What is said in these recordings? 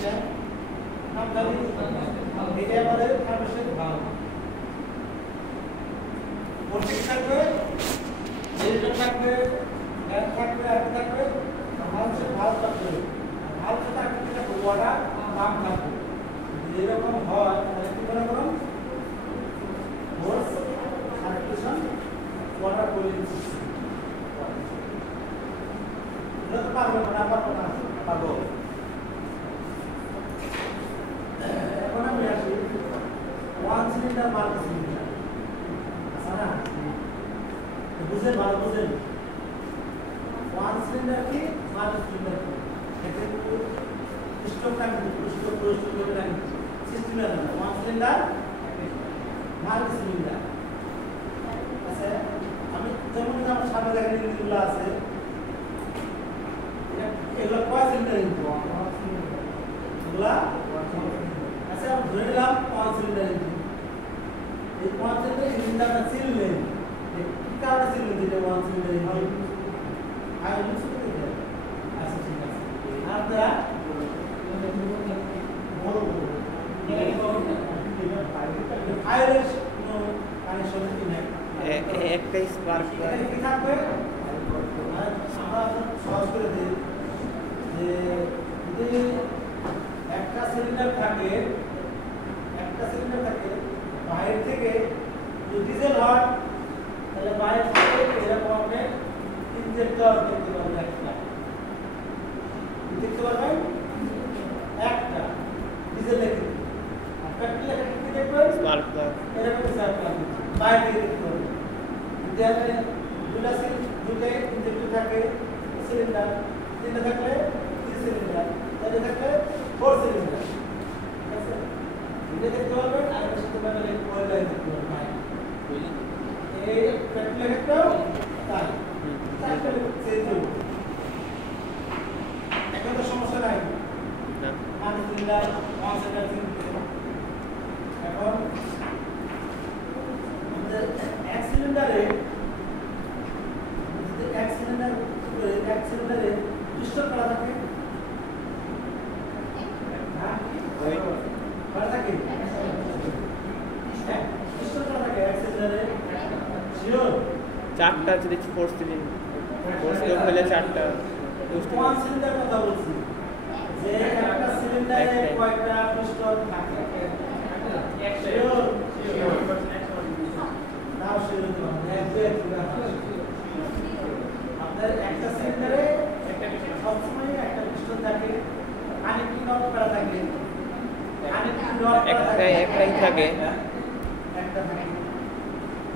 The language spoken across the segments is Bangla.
নাম জানি এটা আমাদের ফার্মেশন ভাব ভোল্টেজ থাকবে রেজিস্টর থাকবে গ্যাপ থাকবে আর থাকবে ভালভ থাকবে ভালভ থাকবে যেটা ওয়াটার পাম্প থাকবে এরকম হয় তাহলে কি মনে করুন force circulation water cooling system এটা তো পারবে না পারবো এখন আমি আসি ওয়ান সিলিন্ডার মাল্টি সিলিন্ডার আচ্ছা না বুঝেন ভালো বুঝেন ওয়ান সিলিন্ডার কি মাল্টি সিলিন্ডার কি এতে স্টক থাকবে স্টক করে রাখবে সিস্টেম না ওয়ান সিলিন্ডার মাল্টি সিলিন্ডার আচ্ছা আমি যেমন আমার সামনে দেখেন ইঞ্জিনগুলো আছে এগুলো কয় সিলিন্ডার ইঞ্জিন এগুলা আচ্ছা আমি ধরে নিলাম ওয়ান সিলিন্ডার ইঞ্জিন এই ওয়ান সিলিন্ডার ইঞ্জিনটা আমরা সিললেন কি কারণে সিললেন যেটা ওয়ান সিলিন্ডার ইঞ্জিন আগে বুঝতে পেরেছেন আচ্ছা ঠিক আছে আপনারা ফায়ারের কোনো কানেকশন কি নাই একটা স্পার্ক কি থাকবে আমরা সহজ করে দিই যে যদি একটা সিলিন্ডার থাকে বাইরে থেকে যদি ডিজেল হয় তাহলে বাইরে থেকে এরকম আপনি ইনজেক্টর দেখতে পাবেন একটা দেখতে পারবেন একটা ডিজেল দেখতে আর পেট্রোল কি দেখবেন স্পার্ক প্লাগ এরকম স্পার্ক প্লাগ বাইরে থেকে দেখতে পারবেন যদি দুটো ইনজেক্টর থাকে সিলিন্ডার তিনটা থাকলে তিন সিলিন্ডার চারটে থাকলে ফোর সিলিন্ডার ঠিক আছে দুটো দেখতে পারবেন আর এর সাথে মানে কয়েল লাইন দেখতে পারবেন এই পেট্রোল একটাও তাই চারটে চেঞ্জ হবে এখন তো সমস্যা নাই না মানে সিলিন্ডার ওয়ান সিলিন্ডার এখন এক সিলিন্ডারে এক সিলিন্ডারে পিস্টন করা থাকে করা থাকে পিস্টন করা থাকে এক সিলিন্ডারে শিওর চারটা যদি ফোর সিলিন্ডার হলে চারটা ওয়ান সিলিন্ডার কথা বলছি যে একটা সিলিন্ডারে কয়টা পিস্টন থাকে শিওর নাও শিওর আপনার একটা সিলিন্ডারে সবসময় একটা পিস্টন থাকে কানেক্টিং রড করা থাকে কানেক্টিং রড একটাই থাকে একটা থাকে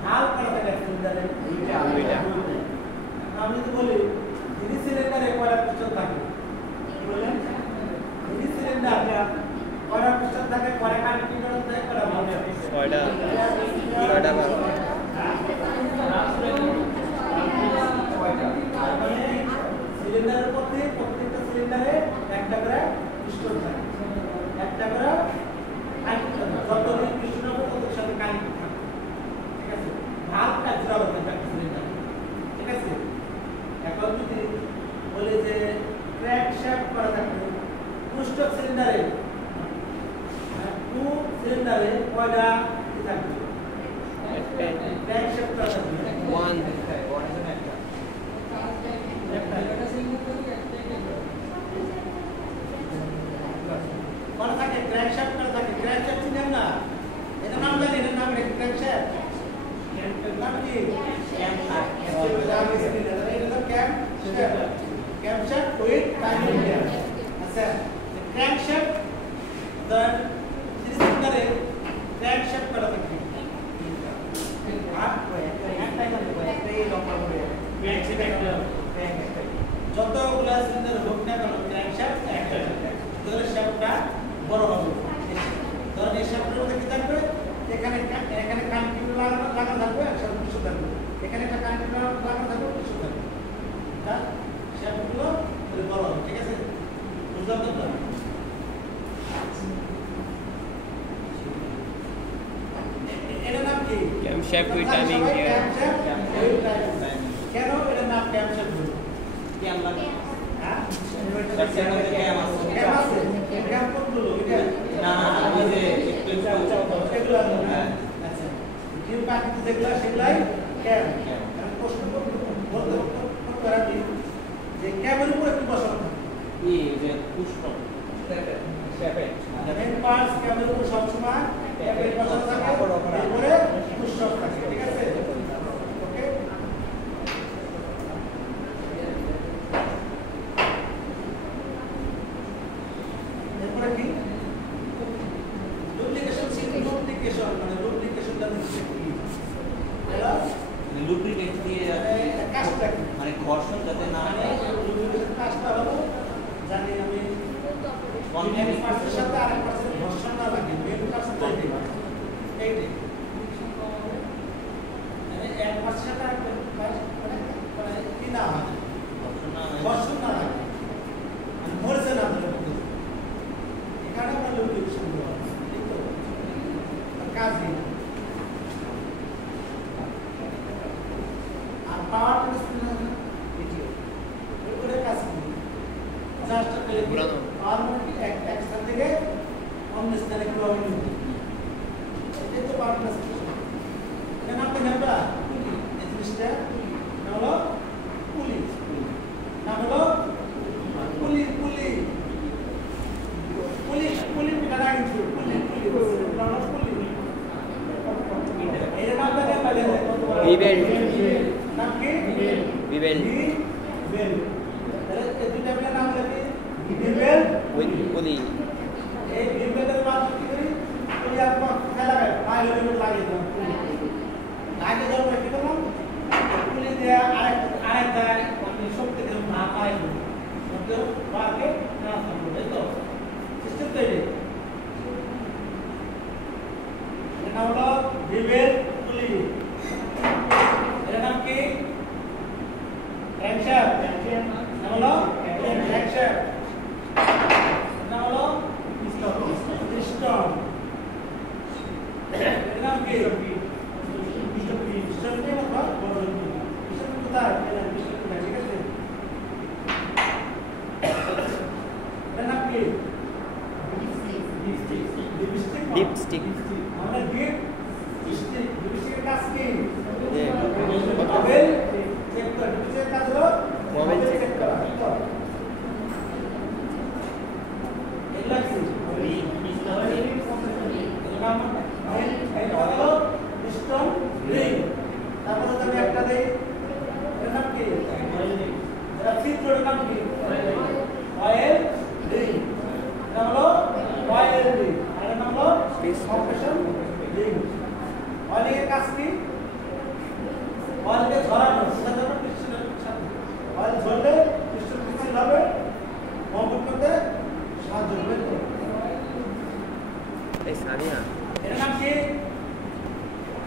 ভালভ করা থাকে সিলিন্ডারে দুইটা আমি যদি বলি দিদি সিলিন্ডারে কয়টা পিস্টন থাকে কি বলেন দিদি সিলিন্ডার কয়টা পিস্টন থাকে কয়টা কানেক্টিং রড থাকে কয়টা ভালভ থাকে ছয়টা সিলিন্ডারের মধ্যে প্রত্যেকটা সিলিন্ডারে একটা করে পিস্টন থাকে একটা করে কানেক্ট থাকে যতদিন পিস্টন হবে ততদিন সাথে কানেক্ট থাকে ঠিক আছে ভালভটা জোড়াবো একটা সিলিন্ডার ঠিক আছে এখন যদি বলে যে ক্র্যাঙ্ক শ্যাফট করা থাকে পুস্টক সিলিন্ডারে টু সিলিন্ডারে কয়টা কি থাকবে ক্র্যাঙ্ক শ্যাফট করা থাকবে ওয়ান করা থাকে ক্র্যাঙ্ক শ্যাফট করা থাকে ক্র্যাঙ্ক শ্যাফট চিনেন না এটা নাম জানেন এর নাম ক্র্যাঙ্ক শ্যাফট নাম কি ক্যাম শ্যাফট এটা তো ক্যাম শ্যাফট উইথ টাইমিং গিয়ার আচ্ছা ক্র্যাঙ্ক শ্যাফট দর সিলিন্ডারে ক্র্যাঙ্ক শ্যাফট করা থাকে যতগুলা সিলিন্ডার হোক না কেন ক্র্যাঙ্ক শ্যাফট একটা তাহলে শ্যাফটটা বড় হবে ধরুন এই শ্যাফটের মধ্যে কি থাকবে এখানে কানেক্টিং লাগানো থাকবে আর শ্যাফট পিছু থাকবে এখানে একটা কানেক্টিং লাগানো থাকবে পিছু থাকবে হ্যাঁ শ্যাফটগুলো বড় হবে ঠিক আছে বুঝলাম তো এটার নাম কি ক্যাম শ্যাফট উইথ টাইমিং গিয়ার কেন এটার নাম ক্যাম শ্যাফট ক্যাম লাগে হ্যাঁ ক্যাম আছে কোনগুলো এটা না আমি যে একটু এগুলো আচ্ছা ডিম পাখিতে যেগুলো সেগুলাই ক্যাম প্রশ্ন বলতে পারি যে ক্যামের উপরে কি বসানো থাকে এই যে পুষ্প শেপে মেন পার্টস ক্যামের উপরে সবসময় ক্যামের বসানো থাকে এরপরে পুশ থাকে ঠিক আছে ওকে এরপরে কি ডুপ্লিকেশন মানে ডুপ্লিকেশনটা হচ্ছে কি এরা লুব্রিকেট দিয়ে কাজটা কি মানে ঘর্ষণ যাতে না মানে হয় ডুপ্লিকেশন কাজটা হলো জানি আমি মেন পার্টসের সাথে আরেক পার্টসের ঘর্ষণ না লাগে মেন পার্টস তো এইটাই মানে এক পার্টসের সাথে আরেক পার্টস মানে কি না হয় ঘর্ষণ না হয় ঘর্ষণ না লাগে মানে মরছে না ধরে এখানে আমরা ডুপ্লিকেশন দেওয়া ঠিক তো কাজ নেই আর পাওয়ার ট্রান্সফার এগুলো কাজ কি জাস্ট ঘোরানো। আর মানে কি এক স্থান থেকে অন্য স্থানে কিভাবে নিতে এটাই তো পাওয়ার ট্রান্সফার এটা নাম তো আমরা এই জিনিসটা নাম হলো পুলি নাম হলো পুলি পুলি পুলি পুলি পিটারা কিন্তু পুলি পুলি নাম হলো পুলি এর নাম তো নেই বলে বিবেল নাম কি বিবেল বিবেল তাহলে এই দুইটা মিলে নাম লাগে বিবেল উইথ পুলি এই বিবেলের মাত্র কি করি পুলি আপনি খেলা লাগে পায়ে লাগিয়ে দাও লাগিয়ে দাও কি করলাম পুলি দিয়ে আরেক জায়গায় আপনি শক্তি দিয়ে না পায়ে শক্তি বারকে ট্রান্সফার করবে তো সিস্টেম তৈরি এটা হলো বিবেল পুলি এর নাম কি ক্র্যাঙ্কশ্যাফট নাম হলো ক্র্যাঙ্কশ্যাফট নাম হলো পিস্টন এর নাম কি পিস্টন কি না বড় পিস্টন কোথায় পিস্টন কোথায় ঠিক আছে এর নাম কি ডিপস্টিক আমরা ডিপ স্টিক ডিপস্টিকের কাজ কি যে মোবাইল চেক করা ডিপস্টিকের কাজ হলো মোবাইল চেক করা এগুলা কি পিস্টন রিং তারপরে আমি একটা দেই এর নাম কি চিত্রের নাম কি অয়েল রিং নাম হলো অয়েল রিং আর নাম হলো কম্প্রেশন রিং অয়েলের কাজ কি অয়েলকে ঝরানো সাধারণ পিস্টনের সাথে অয়েল ঝরলে পিস্টন পিস্টন হবে কম্পোর্ট করতে সাহায্য করবে এই সানিয়া এর নাম কি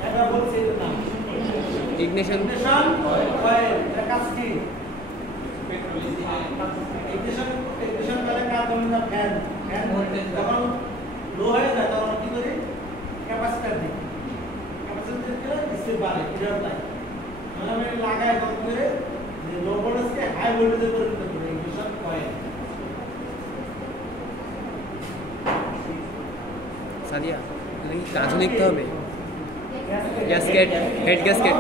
এটা বলছি এর নাম ইগনিশন ইগনিশন অয়েল এর কাজ কি ইগনিশন করে কাজ হলো না ফ্যান যখন লো হয়ে যায় তখন কি করি ক্যাপাসিটর দিই ক্যাপাসিটর দিয়ে ডিসপ্লে বাড়ে ক্লিয়ার যায় মানে আমি লাগাই তখন করে যে লো ভোল্টেজকে হাই ভোল্টেজে পরিণত করি ইগনিশন অয়েল সাদিয়া তুমি কি কাজও লিখতে হবে gasket head gasket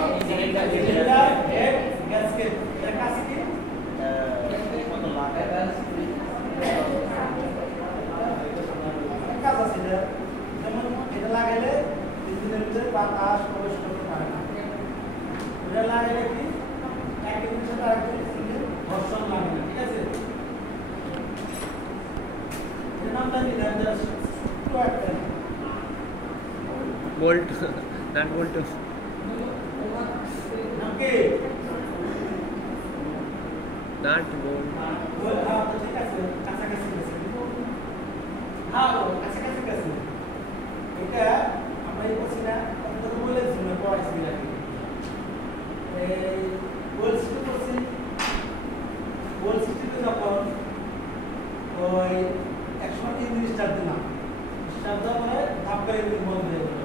head gasket এর কাজ কি কাজ আছে যেমন এটা লাগাইলে ইঞ্জিনের ভিতরে বাতাস প্রবেশ করতে পারে না এটা লাগাইলে কি এক জিনিসের সাথে আরেক জিনিসের ঘর্ষণ লাগে না ঠিক আছে এর নামটা কি ডেঞ্জারাস টু একটা বোল্ট নাট বোল্ট নাম কি নাট বোল্ট ঠিক আছে কাছাকাছি গেছে হ্যাঁ কাছাকাছি গেছে এটা আমরা এই করছি না আমি তো বলেছি না পড়াইছি নাকি এই বলছি করছি বলছি যখন ওই একসময় ইংলিশ স্টার্ট দিলাম স্টার্ট দেওয়ার পরে ধাপ করে বন্ধ হয়ে গেল